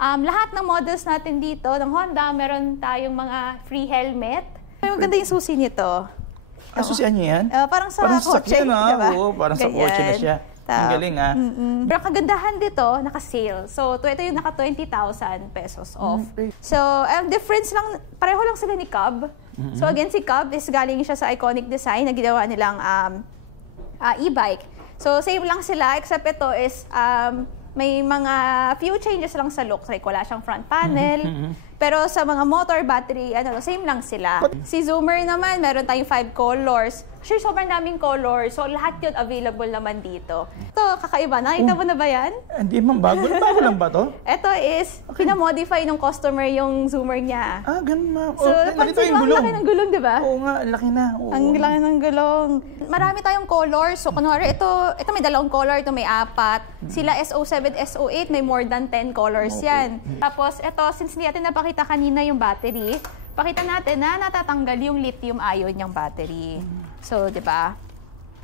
Lahat ng models natin dito, ng Honda, meron tayong mga free helmet. Maganda yung susi nito. Susian niya yan? Parang sa kotse, diba? Oo, parang sa kotse na siya. Ang galing, ha? Pero kagandahan dito, naka-sale. So, ito yung naka 20,000 pesos off. So, ang difference lang, pareho lang sila ni Cub. So, again, si Cub is galing siya sa iconic design na ginawa nilang e-bike. So, same lang sila, except ito is may mga few changes lang sa look. Like, wala siyang front panel. Pero sa mga motor, battery, same lang sila. Si Zoomer naman, meron tayong 5 colors. Actually, sobrang daming colors. So, lahat yun available naman dito. Ito, kakaiba. Nakita mo na ba yan? Hindi man bago. Bago lang ba to? Ito is, pinamodify ng customer yung Zoomer niya. Ganun ma. So, pansin mo, ang laki ng gulong, di ba? Oo nga, laki na. Ang laki ng gulong. Marami tayong colors. So, kunwari, ito may 2 color, ito may 4. Sila SO7, SO8, may more than 10 colors yan. Tapos, ito, since hindi natin napakita kanina yung battery, pakita natin na natatanggal yung lithium-ion yung battery. So, di ba?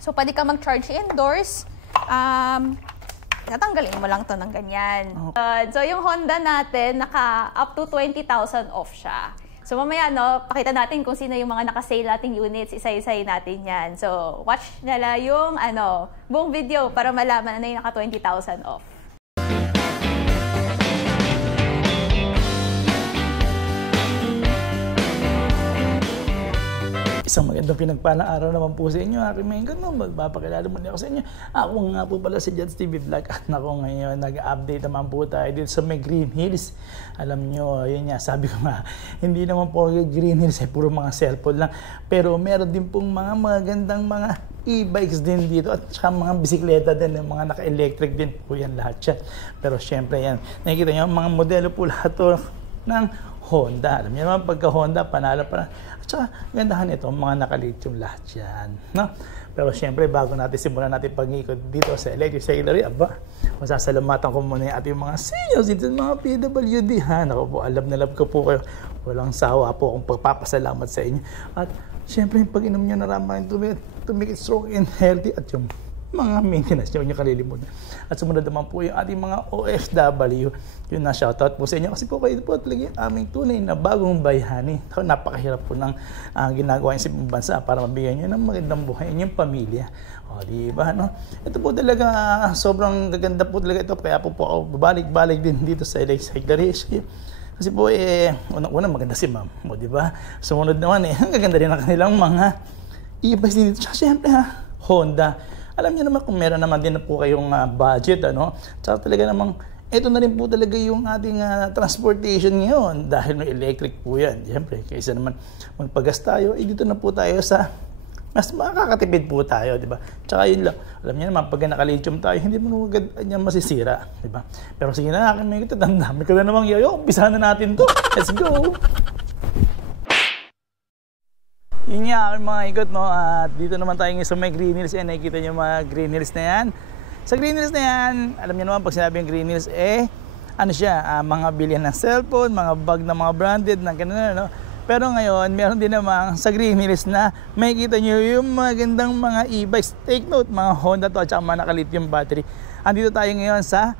So, pwede ka mag-charge indoors. Natanggalin mo lang to ng ganyan. So, yung Honda natin, naka-up to 20,000 off siya. So, mamaya, pakita natin kung sino yung mga naka-sale nating units. Isa-isay natin yan. So, watch nila yung, buong video para malaman na yung naka 20,000 off. Isang magandang pinagpalang araw naman po sa inyo, aking mga ganun. Magpapakilala muna ako sa inyo. Ako nga po pala si Judge TV Vlog at nako ngayon, nag-update naman po tayo dito sa may Green Hills. Alam nyo, yun nga, sabi ko nga, hindi naman po Green Hills, puro mga cellphone lang. Pero meron din pong mga magandang mga e-bikes din dito at saka mga bisikleta din, mga naka-electric din po yan lahat siya. Pero syempre yan, nakikita nyo, mga modelo po lahat to ng Honda. Alam niyo naman, pagka Honda, panalo pa. At saka, gandahan ito, mga naka-lithium lahat yan. No? Pero syempre, bago natin simulan natin pag-ikot dito sa Electric Cyclery, masasalamatan ko muna yung ating mga seniors dito, mga PWD. Ako po, alam na love ko po kayo. Walang sawa po akong pagpapasalamat sa inyo. At syempre, yung pag-inom nyo na raman, to make it strong and healthy at yung mga maintenance nyo, yung kalilimutan. At sumunod naman po yung ating mga OFW. Yun na, shoutout po sa inyo. Kasi po kayo po talaga yung aming tunay na bagong bayani. Napakahirap po ng ginagawa yung sa ibang bansa para mabigyan nyo ng magandang buhay yung pamilya. O, diba, no? Ito po talaga, sobrang gaganda po talaga ito. Kaya po ako babalik-balik din dito sa Cyclery. Kasi po, unang maganda si ma'am. O, diba? Sumunod naman, ang gaganda rin ang kanilang mga e-bikes dito. Siyempre, Honda. Alam niyo naman kung meron naman din po kayong budget, Tsaka talaga namang, ito na rin po talaga yung ating transportation ngayon dahil may electric po yan. Siyempre, kaysa naman magpagas tayo, dito na po tayo sa mas makakatipid po tayo, di ba? Tsaka yun lang, alam niyo naman, pag naka-lithium tayo, hindi mo agad niya masisira, di ba? Pero sige na, may dami ka na namang umpisahan na natin to. Let's go! Yun nga aking mga ikot, at dito naman tayo sa may Green Hills. Nakikita nyo mga Green Hills na yan. Sa Green Hills na yan, alam nyo naman pag sinabi yung Green Hills, mga bilihan ng cellphone, mga bag na mga branded, na gano'n, Pero ngayon, meron din naman sa Green Hills na makikita nyo yung magandang mga e-bikes. Take note, mga Honda to at saka mga naka-lithium battery. Andito tayo ngayon sa,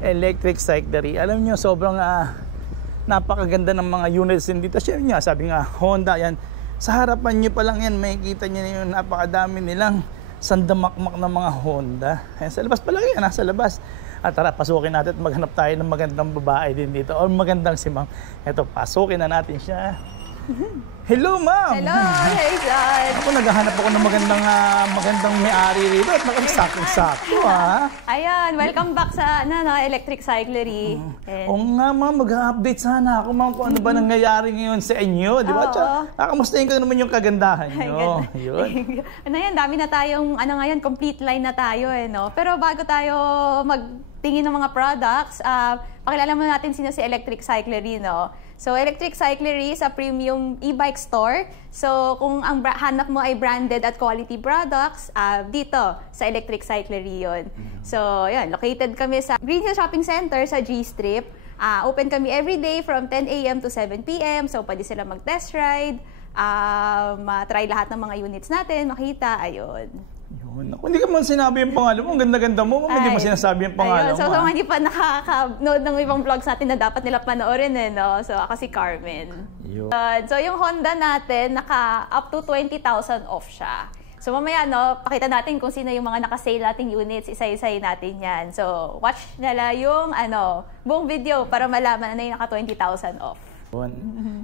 Electric Cyclery. Alam nyo, sobrang napakaganda ng mga units din dito. Share niya, sabi nga, Honda yan. Sa harapan nyo pa lang yan, makikita nyo yung napakadami nilang sandamakmak na mga Honda. Ayan, sa labas pa lang yan, nasa labas. At tara, pasukin natin at maghanap tayo ng magandang babae din dito. O magandang si ma'am. Ito, pasukin na natin siya. Hello, ma'am! Hello! Hey, John! Ako, naghahanap ako ng magandang may-ari rito at nakasakong-sakto, Ayan, welcome back sa Electric Cyclery. Oo nga, ma'am, mag-update sana ako, ma'am, kung ano ba nangyayari ngayon sa inyo, di ba? Nakamustahin ko naman yung kagandahan nyo. Yun. Dami na tayong, ngayon, complete line na tayo, Pero bago tayo magtingin ng mga products, pakilala mo natin sino si Electric Cyclery, So, Electric Cyclery is a premium e-bike store. So, kung ang hanap mo ay branded at quality products, dito sa Electric Cyclery yun. So, yan, located kami sa Green Hill Shopping Center sa G-Strip. Open kami every day from 10 a.m. to 7 p.m. So, pwede sila mag-test ride, try lahat ng mga units natin, makita, ayun. Kung hindi ka man sinabi yung pangalan mo, ang ganda-ganda mo, hindi mo sinasabi yung pangalan ayun, so, mo. So, hindi pa nakaka-nood ng ibang vlogs natin na dapat nila panoorin no? So, ako si Carmen. So, yung Honda natin, up to 20,000 off siya. So, mamaya, pakita natin kung sino yung mga naka-sale nating units, isa-isay natin yan. So, watch nila yung, buong video para malaman na yung naka 20,000 off.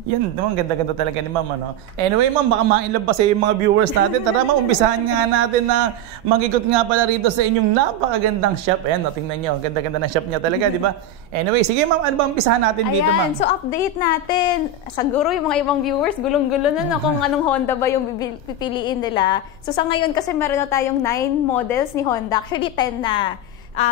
Yan naman, ganda-ganda talaga ni Ma'am. Anyway, Ma'am, baka ma-inlove pa sa yung mga viewers natin. Tara, Ma'am, umpisahan nga natin na mag-ikot nga pala rito sa inyong napakagandang shop. Ayan, tingnan nyo, ganda-ganda na shop niya talaga, di ba? Anyway, sige Ma'am, ano ba umpisahan natin dito, Ma'am? So update natin. Siguro yung mga ibang viewers, gulong-gulo na kung anong Honda ba yung pipiliin nila. So sa ngayon, kasi meron na tayong 9 models ni Honda. Actually, 10 na.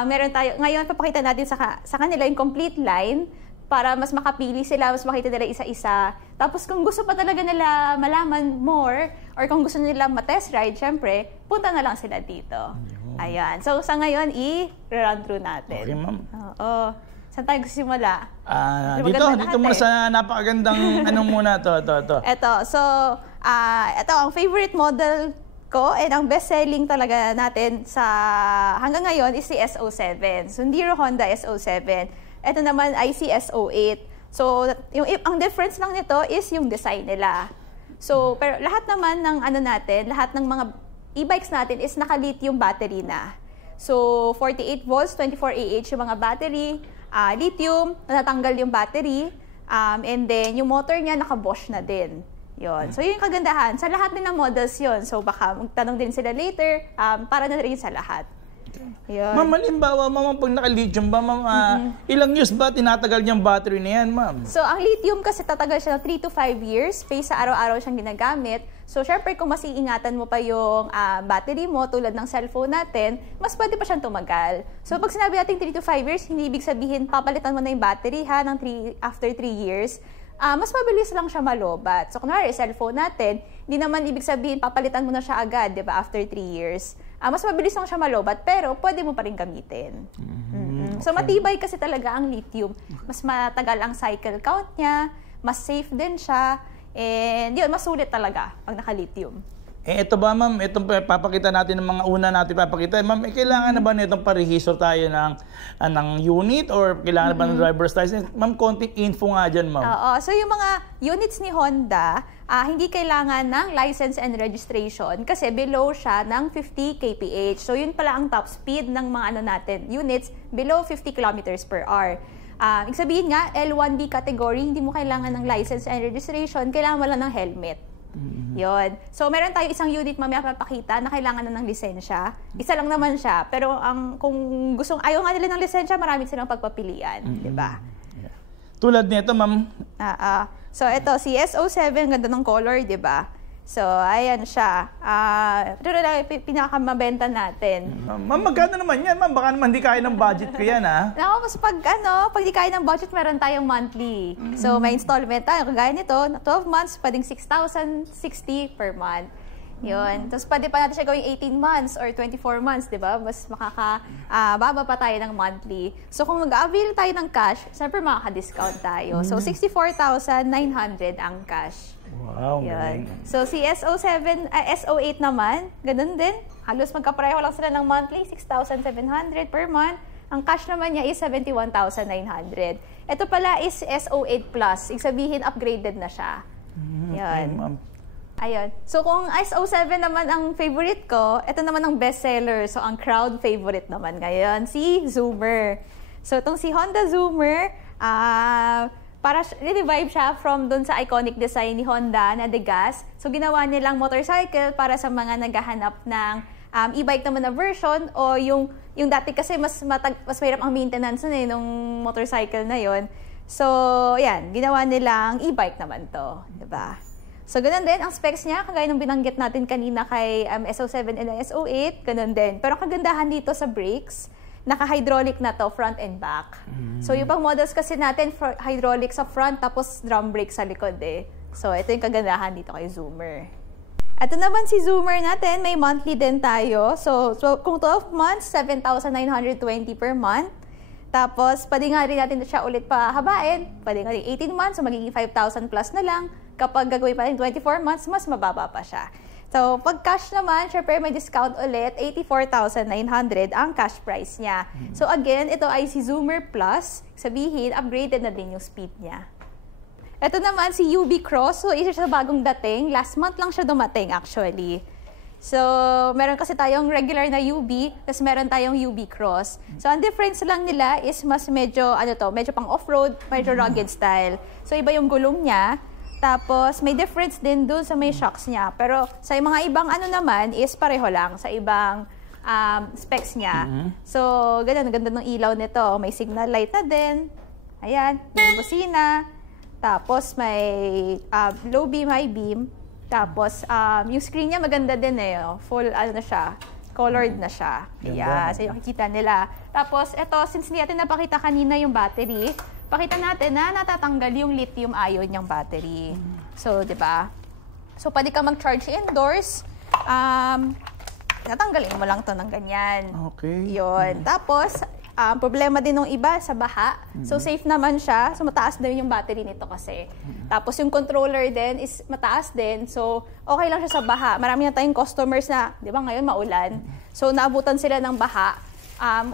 Meron tayo, ngayon, papakita natin sa kanila yung complete line para mas makapili sila, mas makita nila isa-isa. Tapos kung gusto pa talaga nila malaman more, or kung gusto nila ma-test ride, syempre, punta na lang sila dito. Ayan. So sa ngayon, i-run through natin. Okay, Ma'am. Oo. Saan tayo gusto dito muna sa napakagandang muna to. Ito. So, ito ang favorite model ko and ang best-selling talaga natin hanggang ngayon is si SO7. So, Sundero Honda SO7. Ito naman ay si SO8. So, ang difference lang nito is yung design nila. So, pero lahat naman ng lahat ng mga e-bikes natin is naka-lithium battery na. So, 48 volts, 24 Ah yung mga battery, lithium, natatanggal yung battery, and then yung motor niya naka-Bosch na din. Yun. So, yun yung kagandahan. Sa lahat din ng models yun. So, baka magtanong din sila later, para na rin sa lahat. Yun. Ma'am, halimbawa, Ma'am, pag naka-lithium ba, Ma'am, ilang years ba tinatagal niyang battery na yan, Ma'am? So, ang lithium kasi tatagal siya ng 3 to 5 years, based sa araw-araw siyang ginagamit. So, syempre, kung mas iingatan mo pa yung battery mo, tulad ng cellphone natin, mas pwede pa siyang tumagal. So, pag sinabi natin 3 to 5 years, hindi ibig sabihin, papalitan mo na yung battery, after 3 years, mas mabilis lang siya malobat. So, kunwari, cellphone natin, hindi naman ibig sabihin, papalitan mo na siya agad, di ba, after 3 years. Mas mabilis lang siya malobat, pero pwede mo pa rin gamitin. Okay. So, matibay kasi talaga ang lithium. Mas matagal ang cycle count niya, mas safe din siya, and yun, mas sulit talaga pag naka-lithium. Ito ba, Ma'am, itong papakita natin ng mga una natin papakita. Ma'am, kailangan na ba nitong parehistro tayo ng unit or kailangan na ba ng driver's license? Ma'am, konting info nga dyan, Ma'am. Oo. So, yung mga units ni Honda, hindi kailangan ng license and registration kasi below siya ng 50 kph. So, yun pala ang top speed ng mga units, below 50 kilometers per hour. Ibig sabihin nga, L1B category, hindi mo kailangan ng license and registration, kailangan mo lang ng helmet. Yun. So, meron tayo isang unit mamaya papakita na kailangan na ng lisensya. Isa lang naman siya. Pero kung ayaw nga nila ng lisensya, marami silang pagpapilian. Diba? Yeah. Tulad nito, Ma'am. So, ito, si SO7, ganda ng color, diba? So, ayan siya. Ito na lang pinakamabenta natin. Ma'am, magkano naman yan? Ma'am, baka naman di kaya ng budget ko yan, ha? Mas pag di kaya ng budget, meron tayong monthly. So, may installment tayo. Kagaya nito, 12 months, pwedeng 6,060 per month. Yun. Tapos, pwede pa natin siya gawing 18 months or 24 months, di ba? Mas baba pa tayo ng monthly. So, kung mag-avail tayo ng cash, siyempre makaka-discount tayo. So, 64,900 ang cash. Wow, galing. So, si SO8 naman, ganun din. Halos magkapareho lang sila ng monthly, 6,700 per month. Ang cash naman niya is 71,900. Ito pala is SO8 Plus. Ibig sabihin, upgraded na siya. Yan. Ayun. So, kung SO7 naman ang favorite ko, ito naman ang bestseller. So, ang crowd favorite naman ngayon, si Zoomer. So, itong si Honda Zoomer, para revive siya from dun sa iconic design ni Honda na Degas. So, ginawa nilang motorcycle para sa mga naghahanap ng e-bike naman na version o yung dati kasi mas mahirap ang maintenance nung motorcycle na yon. So, yan. Ginawa nilang e-bike naman to. Diba? So, ganun din. Ang specs niya, kagaya ng binanggit natin kanina kay SO7 and SO8, ganun din. Pero kagandahan dito sa brakes, naka-hydraulic na to, front and back. So, yung pang models kasi natin, hydraulic sa front, tapos drum brake sa likod eh. So, ito yung kagandahan dito kay Zoomer. Ito naman si Zoomer natin, may monthly din tayo. So kung 12 months, 7,920 per month. Tapos, pwede nga rin natin siya ulit pahabain. Pwede nga rin 18 months, so magiging 5,000 plus na lang. Kapag gagawin pa rin 24 months, mas mababa pa siya. So, pag cash naman, syempre may discount ulit, 84,900 ang cash price niya. So, again, ito ay si Zoomer Plus. Sabihin, upgraded na din yung speed niya. Ito naman si UB Cross. So, isa siya bagong dating. Last month lang siya dumating actually. So, meron kasi tayong regular na UB, tapos meron tayong UB Cross. So, ang difference lang nila is mas medyo, medyo pang off-road, medyo rugged style. So, iba yung gulong niya. Tapos, may difference din dun sa may shocks niya. Pero, sa mga ibang naman is pareho lang sa ibang specs niya. So, ganun, ganda ng ilaw nito. May signal light na din. Ayan, may busina. Tapos, may low beam, high beam. Tapos, yung screen niya maganda din full, na siya, colored na siya. Ayan, so yung makikita nila. Tapos, ito, since hindi natin napakita kanina yung battery, pakita natin na natatanggal yung lithium ion niyang battery. So, di ba? So, pwede ka mag-charge indoors. Natanggalin mo lang to ng ganyan. Okay. Yun. Tapos, problema din ng iba sa baha. So, safe naman siya. So, mataas din yung battery nito kasi. Tapos, yung controller din is mataas din. So, okay lang siya sa baha. Marami na tayong customers na, di ba ngayon maulan. So, naabutan sila ng baha.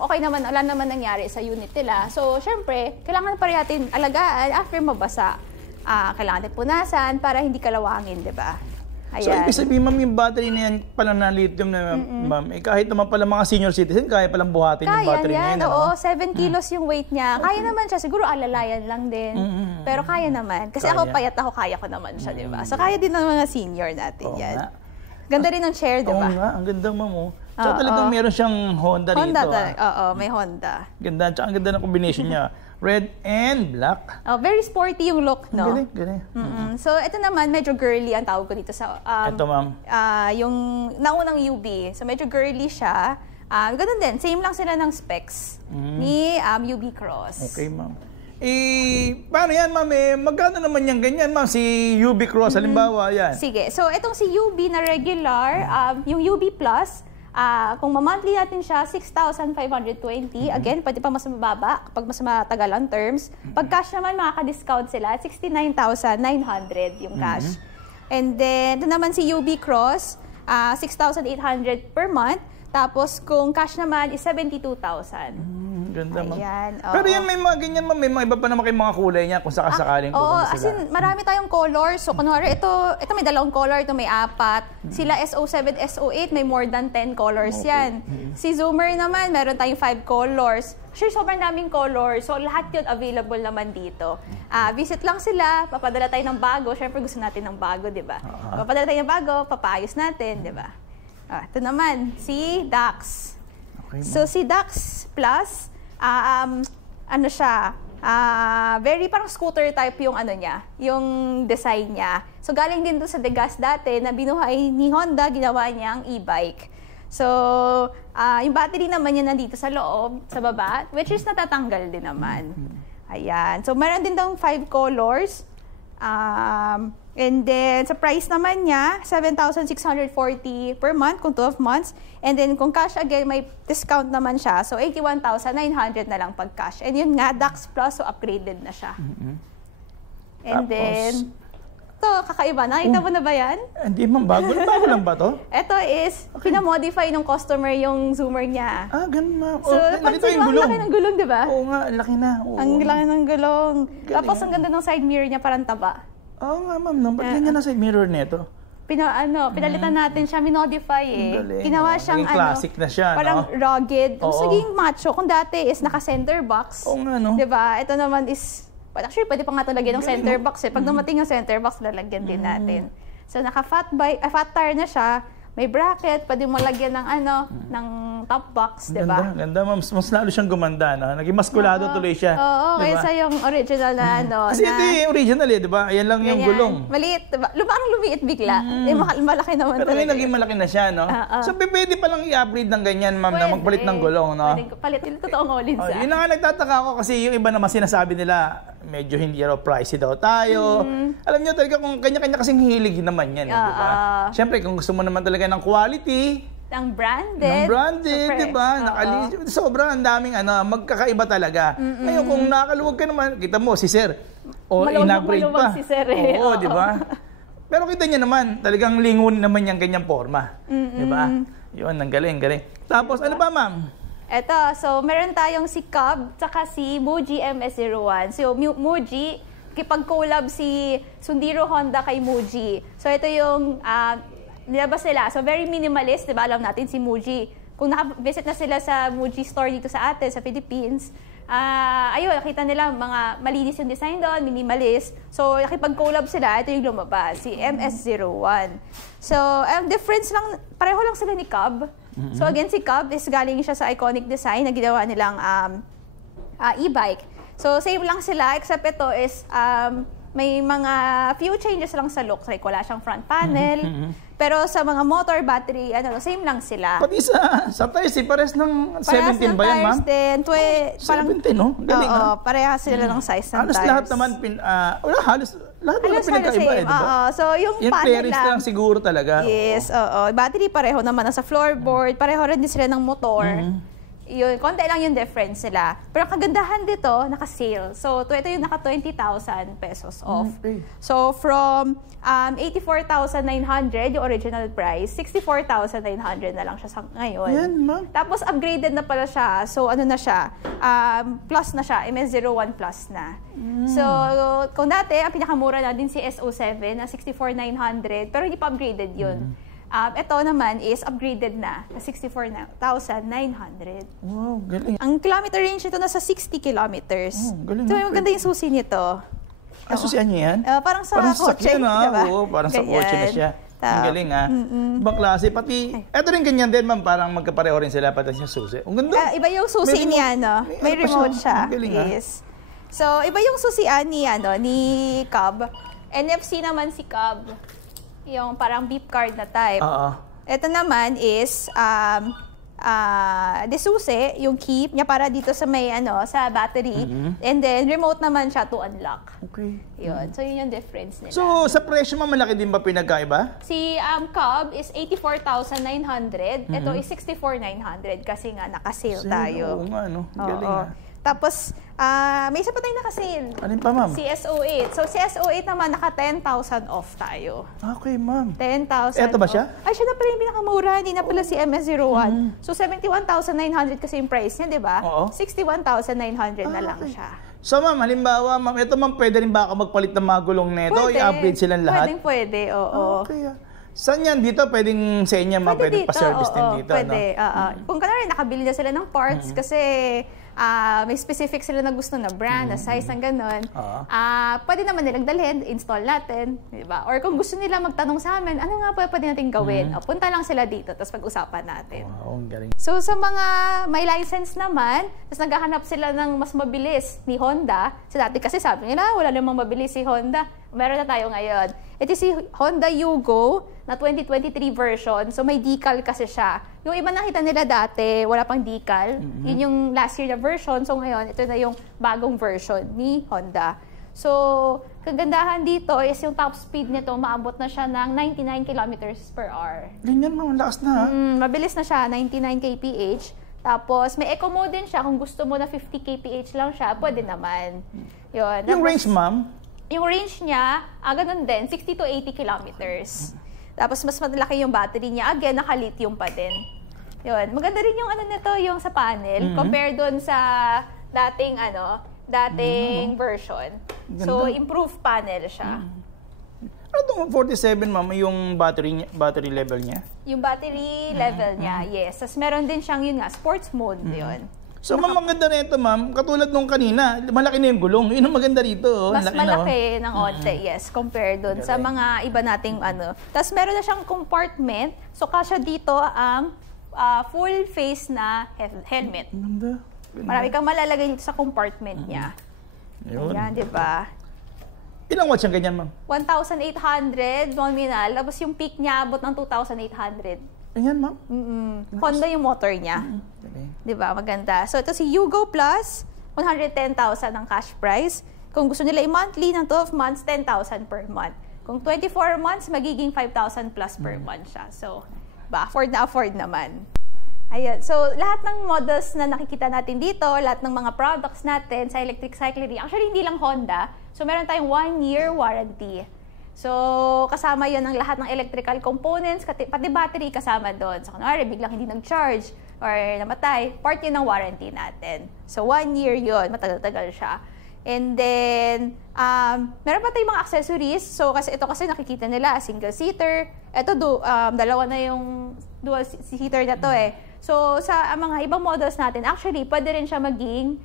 Okay naman, wala naman nangyari sa unit nila. So, syempre, kailangan pa rin natin alagaan after mabasa. Kailangan din punasan para hindi kalawangin, di ba? Ayan. So, ibig sabihin, ma'am, yung battery na yan pala na lithium na, ma'am, kahit naman pala mga senior citizen, kaya palang buhatin yung battery na yan. Oo, 7 kilos yung weight niya. Kaya naman siya, siguro alalayan lang din. Pero kaya naman. Kasi ako payat ako, kaya ko naman siya, di ba? So, kaya din ng mga senior natin yan. Ganda rin ng chair, di ba? Oo nga, ang ganda, ma'am. So, talagang meron siyang Honda rito. Oo, may Honda. Ganda, tsaka ang ganda ng combination niya. Red and black. Very sporty yung look, no? Galing. So, ito naman, medyo girly ang tawag ko dito sa... ito, ma'am. Yung naunang UB. So, medyo girly siya. Ganun din, same lang sila ng specs ni UB Cross. Okay, ma'am. Paano yan, ma'am? Magkano naman yan ganyan, ma'am? Si UB Cross, halimbawa, yan. Sige. So, itong si UB na regular, yung UB Plus, kung ma-monthly natin siya, 6,520. Again, pwede pa mas mababa kapag mas matagal ang terms. Pag cash naman, makaka-discount sila. 69,900 yung cash. And then, ito naman si UB Cross, 6,800 per month. Tapos, kung cash naman, is 72,000. Ganda, ma'am. Ayan, Pero yan, may mga ganyan, ma'am. May mga iba pa naman kayong mga kulay niya kung sakasakaling Oo, pupunta as in, marami tayong colors. So, kunwari, ito may 2 color, ito may 4. Sila SO7, SO8, may more than 10 colors yan. Si Zoomer naman, meron tayong 5 colors. Sure, sobrang daming colors. So, lahat yun available naman dito. Visit lang sila, papadala tayo ng bago. Siyempre, gusto natin ng bago, di ba? Papadala tayo ng bago, papaayos natin, di ba? Ito naman, si Dax. Okay, so, si Dax Plus, ano siya, very parang scooter type yung niya, yung design niya. So, galing din doon sa Degas dati na binuhay ni Honda, ginawa niyang e-bike. So, yung battery naman niya nandito sa loob, sa baba, which is natatanggal din naman. Ayan. So, meron din daw 5 colors. And then, sa price naman niya, 7,640 per month kung 12 months. And then, kung cash again, may discount naman siya. So, 81,900 na lang pag cash. And yun nga, Dax Plus, so upgraded na siya. And then, ito, kakaiba. Nakita mo na ba yan? Hindi, ma'am. Bago lang ba to? Ito is, pinamodify ng customer yung Zoomer niya. Ganun, ma'am. So, pansin mo, ang laki ng gulong, di ba? Oo nga, laki na. Ang laki ng gulong. Tapos, ang ganda ng side mirror niya, parang taba. Oo nga, ma'am. Ba't ganyan na side mirror nito? Pinalitan natin siya, minodify Ginawa siyang classic na siya, parang rugged. Tapos naging macho. Kung dati is naka-center box. Oo nga, no? Diba? Ito naman is, actually, pwede pa nga ito lagyan ng center box. Pag dumating yung center box, lalagyan din natin. So, naka-fat tire na siya. May bracket, pwede mo lagyan ng ng top box, di ba? Ganda, ma'am. Mas lalo siyang gumanda, no? Naging maskulado tuloy siya. Oo, kaysa yung original na Kasi ito yung original, di ba? Ayan lang yung gulong. Maliit, diba? Parang lumiit bigla. Malaki naman pero ngayon naging malaki na siya, no? So, pwede palang i-upgrade ng ganyan, ma'am, na magpalit ng gulong, no? Pwede palit. Yung totoong Olinsa. Yun na nga nagtataka ako kasi yung iba naman sinasabi nila, medyo hindi raw pricey daw tayo. Alam niyo talaga kung kanya-kanya kasing hilig naman yan, di ba? Siyempre, kung gusto mo naman talaga ng quality, ng branded, di ba? Sobrang daming magkakaiba talaga. Ngayon, kung nakaluwag ka naman, kita mo, si Sir, in-upgrade pa. Si Sir, Oo, di ba? Pero kita niya naman, talagang lingon naman yung ganyang forma. Di ba? Yun, ang galing. Tapos, ano ba, ma'am? Eto, so meron tayong si Cub, tsaka si Muji MS01. So, Muji, kipag-collab si Sundiro Honda kay Muji. So, ito yung nilabas nila. So, very minimalist, di ba? Alam natin si Muji. Kung naka-visit na sila sa Muji store dito sa atin, sa Philippines, ayun, nakita nila mga malinis yung design doon, minimalist. So, nakipag-collab sila, ito yung lumabas, si MS01. So, ang difference lang, pareho lang sila ni Cub. So, again, si Cub is galing siya sa iconic design na ginawa nilang e-bike. So, same lang sila, except ito is may mga few changes lang sa looks. Like, wala siyang front panel. Pero sa mga motor, battery, same lang sila. Pati sa tires, pares ng 17 ba yan, ma'am? Parang 17, no? Galing, oo, parehas sila ng size ng halos tires. lahat naman, halos lahat naman pinagkaiba, eh, di ba? So, yung panel clearance lang siguro talaga. Yes, oo. Battery pareho naman sa floorboard. Pareho rin din sila ng motor. Yun, konti lang yung difference sila. Pero ang kagandahan dito, naka-sale. So, ito yung naka 20,000 pesos off. So, from 84,900 yung original price, 64,900 na lang siya sa ngayon. Yan, ma'am. Tapos, upgraded na pala siya. So, ano na siya? Plus na siya. MS01 Plus na. So, kung dati, ang pinakamura na din si SO7 na 64,900, pero hindi pa upgraded yun. Ito naman is upgraded na 64,900. Wow, galing. Ang kilometer range ito nasa 60 kilometers. Galing. So, maganda yung susi nito. Susian niya yan? Parang sa sakyan, kotse, diba? Oo, parang sa kotse na siya. Ang galing, ha? Ibang klase. Pati, eto rin ganyan din, ma'am. Parang magkapareho rin sila pati yung susi. Ang ganda. Iba yung susi niya, no? May remote siya. Ang galing, yes. So, iba yung susian ni Cub. NFC naman si Cub. Yung parang beep card na type. Ito naman is desusi, yung keep niya para dito sa may sa battery. And then remote naman siya to unlock. Okay. Yun. So yun yung difference nila. So sa presyo mo malaki din ba pinagkaiba? Si Cub is 84,900. Ito is 64,900 kasi nga naka-sale tayo. Oo nga, no? Galing, ha? Tapos, may isa pa tayong naka-sale. Alin pa, ma'am? Si SO8. So, si SO8 naman, naka 10,000 off tayo. Okay, ma'am. 10,000 Eto ba siya? Ay, siya na pala yung pinakamura. Hindi na pala si MS01. So, 71,900 kasi yung price niya, di ba? Oo. 61,900 na lang siya. So, ma'am, halimbawa, ma'am, ito, ma'am, pwede rin ba ako magpalit ng mga gulong neto? I-upgrade silang lahat? Pwede, oo. Okay, saan yan? Dito? Pwedeng sa inyo, ma'am? Pwede pa-service din dito, pwede, Kung kanari, nakabili na sila ng parts kasi may specific sila na gusto na brand, na size, ng gano'n. Pwede naman nilang dalhin, install natin, di ba? Or kung gusto nila magtanong sa amin, ano nga pwede natin gawin? Punta lang sila dito, tapos pag-usapan natin. Wow, ang galing. So, sa mga may license naman, tapos naghahanap sila ng mas mabilis ni Honda. So, dati kasi sabi nila, wala namang mabilis si Honda. Meron na tayo ngayon. Ito si Honda Yugo na 2023 version. So, may decal kasi siya. Yung iba nakita nila dati, wala pang decal. Yun yung last year na version. So, ngayon, ito na yung bagong version ni Honda. So, kagandahan dito is yung top speed nito, maabot na siya ng 99 kilometers per hour. Ganyan, ma'am. Lakas na, ha? Mabilis na siya, 99 kph. Tapos, may eco mode din siya. Kung gusto mo na 50 kph lang siya, pwede naman. Yun. Yung Tapos, range, ma'am? yung range niya, ganun din, 60 to 80 kilometers. Tapos mas malaki yung battery niya. Again, naka-lithium pa din. Yun. Maganda rin yung nito, yung sa panel, compare doon sa dating version. Ganda. So, improved panel siya. Ano itong 47, ma'am, yung battery level niya? Yung battery level niya, yes. Tapos meron din siyang yun nga, sports mode yun. So, ma'am, maganda na ito, ma'am. Katulad nung kanina, malaki na yung gulong. Yun ang maganda rito. Mas malaki ng onte, yes, compared dun sa mga iba nating Tapos meron na siyang compartment. So, kasya dito ang full face na helmet. Ganda. Marami kang malalagay dito sa compartment niya. Yun. Ayan, di ba? Ilang watts yung ganyan, ma'am? 1,800 nominal. Tapos yung peak niya abot ng 2,800. Ayan, ma'am. Honda yung motor niya. Di ba? Maganda. So, ito si Yugo Plus, 110,000 ang cash price. Kung gusto nila i-monthly ng 12 months, 10,000 per month. Kung 24 months, magiging 5,000 plus per month siya. So, afford naman. Ayan. So, lahat ng models na nakikita natin dito, lahat ng mga products natin sa electric cyclery, actually, hindi lang Honda. So, meron tayong 1-year warranty. So, kasama yon ang lahat ng electrical components, pati battery kasama doon. So, kunwari, biglang hindi nag-charge or namatay, part yun ng warranty natin. So, 1 year yun, matagal-tagal siya. And then, meron pa tayong mga accessories. So, kasi nakikita nila, single-seater. Ito, dalawa na yung dual-seater na to eh. So, sa mga ibang models natin, actually, pwede rin siya maging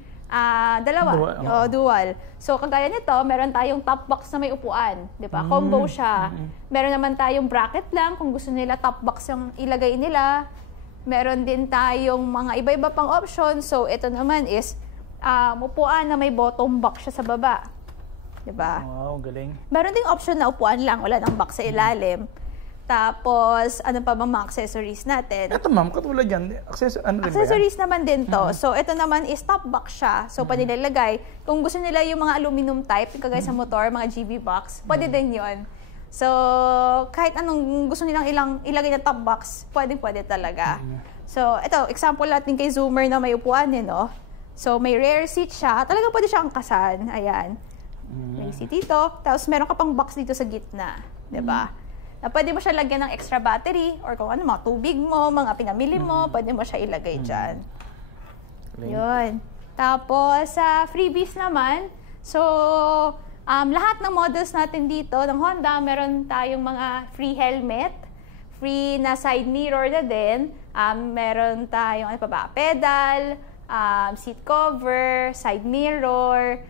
dalawa. Dual. So, kagaya nito, meron tayong top box na may upuan. Di ba? Combo siya. Meron naman tayong bracket lang kung gusto nila top box yung ilagay nila. Meron din tayong mga iba-iba pang option. So, ito naman is upuan na may bottom box siya sa baba. Di ba? Wow, galing. Meron ding option na upuan lang. Wala nang box sa ilalim. Tapos, ano pa bang mga accessories natin? Ito ma'am, katulad yan. Accessories naman din to. So, ito naman is top box siya. So, pwede nilalagay. Kung gusto nila yung mga aluminum type, kagaya sa motor, mga GB box, pwede din yon. So, kahit anong gusto nilang ilagay na top box, pwede talaga. So, ito, example natin kay Zoomer na may upuan no? So, may rear seat siya. Talagang pwede siya angkasan. Ayan. May seat dito. Tapos, meron ka pang box dito sa gitna. Diba? Na pwede mo siya lagyan ng extra battery or kung ano, mga tubig mo, mga pinamili mo, pwede mo siya ilagay dyan. Yun. Tapos, sa freebies naman, so, lahat ng models natin dito, ng Honda, meron tayong mga free helmet, free na side mirror na din, meron tayong, ano pa ba, pedal, seat cover, side mirror,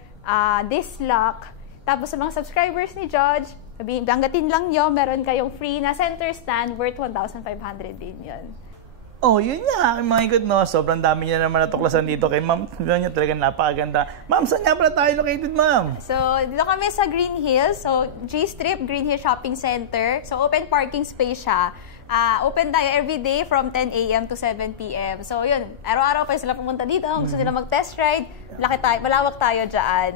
disc lock. Tapos sa mga subscribers ni Judge, banggatin lang yun, meron kayong free na center stand worth 1,500 din yun. Oh, yun nga, mga ikot, no? Sobrang dami niya naman natuklasan dito kay ma'am. Yun niya talagang napakaganda. Ma'am, saan nga pala tayo located, ma'am? So, dito kami sa Green Hills. So, G-Strip, Green Hills Shopping Center. So, open parking space siya. Open tayo every day from 10 a.m. to 7 p.m. So, yun, araw-araw pa sila pumunta dito. Kung gusto nila mag-test ride, malawak tayo dyan.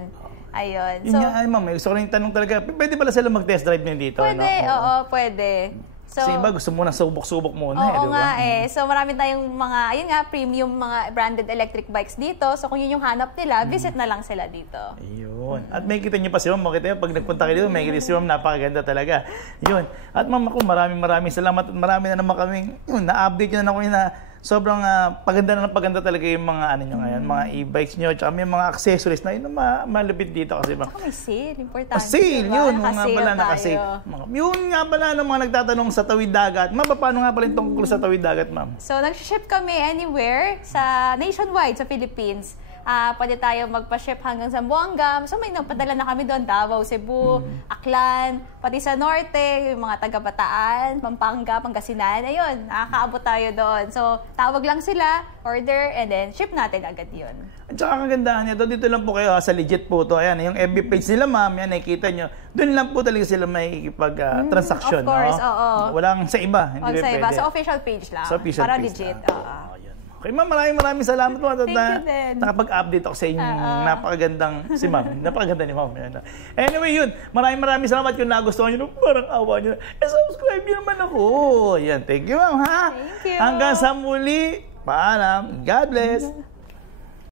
Ayun. Yun nga, ay ma'am, gusto ko lang yung tanong talaga, pwede pala sila mag-test drive nyo dito? Pwede, no? oo, pwede. So, kasi iba, gusto mo na subok-subok muna. Oo nga eh. So marami tayong mga, ayun nga, premium mga branded electric bikes dito. So kung yun yung hanap nila, visit na lang sila dito. Ayun. At may kita nyo pa si ma'am, makita nyo, pag nagpunta kayo dito, may kita si ma'am, napakaganda talaga. Yun. At ma'am, ako maraming salamat at marami na naman kaming, yun, na-update nyo na ako na sobrang paganda talaga yung mga ano nyo ngayon, mga e-bikes nyo, tsaka may mga accessories na yun na malupit dito kasi ba. Tsaka may sale, importante. Sale, diba? yun, nga pala nakasale. Yun nga pala ng mga nagtatanong sa tawid dagat. Ma'am, paano nga pala yung tungkol sa tawid dagat, ma'am? So, nag-ship kami anywhere sa nationwide sa Philippines. Pwede tayo magpa-ship hanggang Zamboanga. So, may nagpadala na kami doon, Davao, Cebu, Aklan, pati sa Norte, yung mga taga-Bataan, Pampanga, Pangasinan. Ayun, nakakaabot tayo doon. So, tawag lang sila, order, and then ship natin agad yun. At saka kagandahan nito, dito lang po kayo sa legit po to. Ayan, yung FB page nila, ma'am, yan, nakikita nyo. Doon lang po talaga sila may transaction. Of course, no? Oo. Walang sa iba. Hindi Sa iba, pwede. sa official page lang. Sa official para page legit. lang. Okay, ma'am, maraming salamat po. Thank you din. Nakapag-update ako sa inyong napakagandang si ma'am. Napakaganda ni ma'am. Anyway, yun. Maraming salamat kung nagustuhan nyo. Parang awa nyo. Subscribe nyo naman ako. Yan, thank you, ma'am, ha? Thank you. Hanggang sa muli. Paalam. God bless.